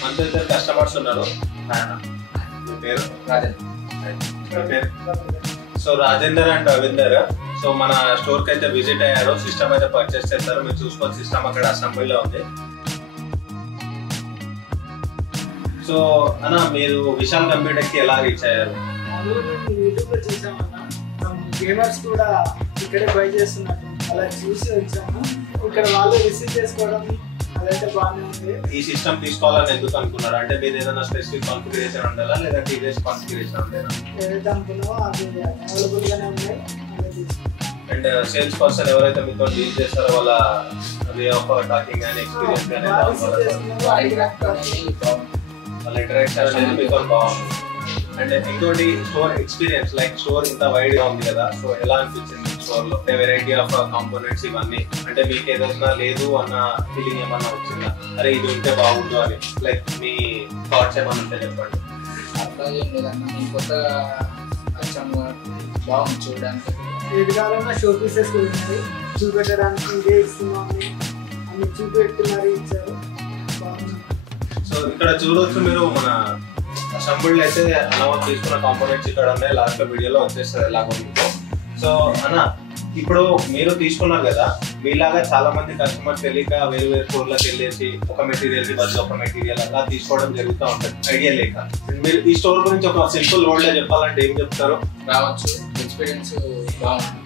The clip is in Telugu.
మనతో ఇద్దరు కస్టమర్స్ ఉన్నారు. మీ పేరు? Rajender. So Rajender and Ravinder. So మన స్టోర్కి అయితే విజిట్ అయ్యారు, సిస్టమ్ అయితే పర్చేస్ చేస్తారు. మీరు చూసుకోవచ్చు, సిస్టమ్ అక్కడ అసెంబ్లీలో ఉంది. సో అన్న, మీరు విశాల్ కంప్యూటర్కి ఎలా రీచ్ అయ్యారు? యూట్యూబ్లో చూసామన్నా, గేమర్స్ కూడా ఇక్కడే బై చేస్తున్నట్టు అలా చూసి వచ్చాము. ఇక్కడ వాళ్ళు రిసీవ్ చేసుకోవడం అదైతే బాగానే ఉంది. ఈ సిస్టమ్ తీసుకోవాలని ఎందుకు అనుకున్నారు? అంటే మీరు ఏదైనా స్పెసిఫిక్ కాన్ఫిగరేషన్ ఉండాలా లేదంటే ఇదే కాన్ఫిగరేషన్ ఉండేనా? ఏదైతే అనుకున్నామో అది అవైలబుల్ గానే ఉన్నాయి. అండ్ సేల్స్ పర్సన్ ఎవరైతే మీతో డీల్ చేస్తారో వాళ్ళ వే ఆఫ్ టాకింగ్ కానీ ఎక్స్పీరియన్స్ కానీ వాళ్ళ ఇంటరాక్షన్ అనేది మీతో బాగుంది. అండ్ ఇంకోటి స్టోర్ ఎక్స్పీరియన్స్, లైక్ స్టోర్ ఇంత వైడ్ గా ఉంది కదా, సో ఎలా అనిపించింది స్టోర్ లో? వెరైటీ ఆఫ్ కాంపోనెంట్స్ ఇవన్నీ, అంటే మీకు ఏదైనా లేదు అన్న ఫీలింగ్ ఏమన్నా వచ్చిందా? అరే ఇది ఉంటే బాగుండు అని, లైక్ మీ థాట్స్ ఏమన్నా ఉంటే చెప్పండి. అట్లా ఏం లేదన్నా, మీ కొత్త వచ్చాము బాగుంది చూడడానికి. ఏది కావాలన్నా షో పీసెస్ ఉన్నాయి, చూపెట్టడానికి ఇదే ఇస్తున్నాము అన్ని చూపెట్టున్నారు, ఇచ్చారు. సో ఇక్కడ చూడొచ్చు మీరు, మన అసెంబ్లీ అయితే అన్న తీసుకున్న కాంపోనెంట్స్ ఇక్కడ ఉన్నాయి. లాస్ట్ వీడియోలో వచ్చేస్తుంది ఎలాగో మీకు. సో అన్న, ఇప్పుడు మీరు తీసుకున్నారు కదా, మీలాగా చాలా మంది కస్టమర్స్ తెలియక వేరు వేరు స్టోర్లకు వెళ్ళేసి ఒక మెటీరియల్ కి బదులు ఒక మెటీరియల్ అలా తీసుకోవడం జరుగుతూ ఉంటుంది ఐడియా లేక. మీరు ఈ స్టోర్ గురించి ఒక సింపుల్ వర్డ్ లో చెప్పాలంటే ఏం చెప్తారు? రావచ్చు, ఎక్స్పీరియన్స్ బాగుంది.